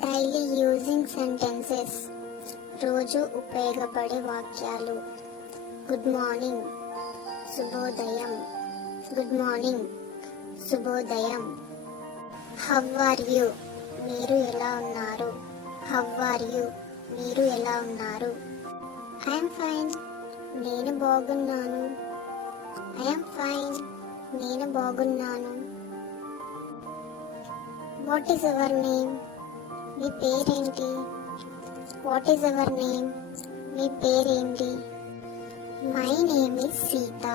Daily using sentences, రోజు ఉపయోగపడే వాక్యాలు. గుడ్ మార్నింగ్, శుభోదయం. గుడ్ మార్నింగ్, శుభోదయం. హౌ ఆర్ యు, మీరు ఎలా ఉన్నారు? హౌ ఆర్ యు, మీరు ఎలా ఉన్నారు? ఐఎమ్ ఫైన్, నేను బాగున్నాను. ఐఎమ్ ఫైన్, నేను బాగున్నాను. వాట్ ఈస్ అవర్ నేమ్, మీ పేరేంటి? వాట్ ఈస్ అవర్ నేమ్, మీ పేరేంటి? మై నేమ్ ఇస్ సీత,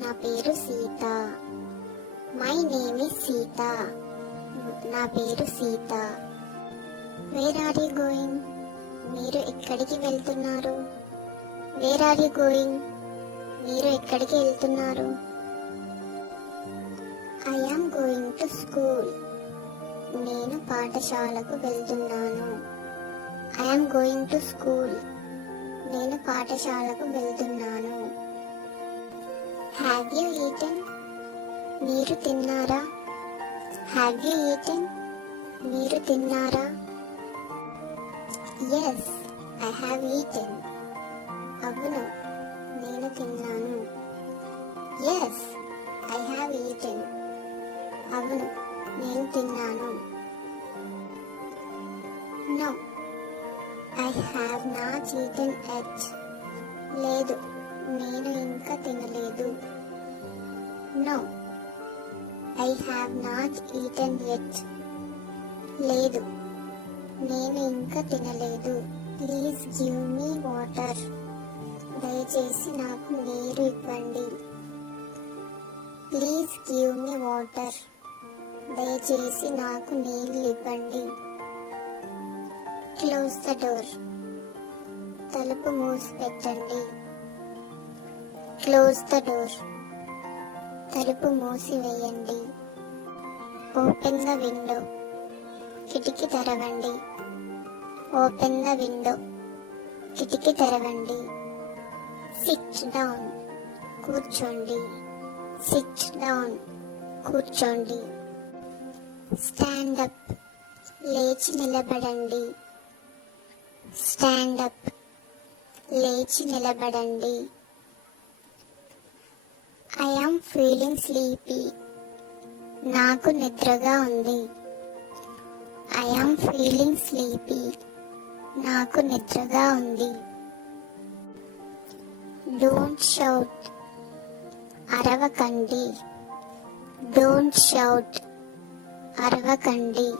నా పేరు సీత. మై నేమ్ ఇస్ సీత, నా పేరు సీత. వేర్ ఆర్ యు గోయింగ్, మీరు ఎక్కడికి వెళ్తున్నారు? వేర్ ఆర్ యు గోయింగ్, మీరు ఎక్కడికి వెళ్తున్నారు? I am going to school, నేను పాఠశాలకు వెళ్తున్నాను. I am going to school, నేను పాఠశాలకు వెళ్తున్నాను. హ్యావ్ యూ ఈటెన్, మీరు తిన్నారా? హ్యావ్ యూ ఈటెన్, మీరు తిన్నారా? ఎస్, ఐ హ్యావ్ ఈటెన్, అవును, నేను తిన్నాను. ఎస్, ఐ హ్యావ్ ఈటెన్, అవును, నేను తిన్నాను. No, I have not eaten yet, లేదు, నేను ఇంకా తినలేదు. No, I have not eaten yet, లేదు, నేను ఇంకా తినలేదు. ప్లీజ్ గివ్ మీ వాటర్, దయచేసి నాకు నీరు ఇవ్వండి. ప్లీజ్ గివ్ మీ వాటర్, దయచేసి నాకు నీళ్ళు ఇవ్వండి. క్లోజ్ ద డోర్, తలుపు మూసి పెట్టండి. క్లోజ్ ద డోర్, తలుపు మూసివేయండి. ఓపెన్ ద విండో, కిటికీ తెరవండి. ఓపెన్ ద విండో, కిటికీ తెరవండి. సిట్ డౌన్, కూర్చోండి. సిట్ డౌన్, కూర్చోండి. స్టాండ్ అప్, లేచి నిలబడండి. స్టాండ్ అప్, లేచి నిలబడండి. ఐ యామ్ ఫీలింగ్ స్లీపీ, నాకు నిద్రగా ఉంది. ఐ యామ్ ఫీలింగ్ స్లీపీ, నాకు నిద్రగా ఉంది. డోంట్ షౌట్, అరవకండి. డోంట్ షౌట్, అరవకండి.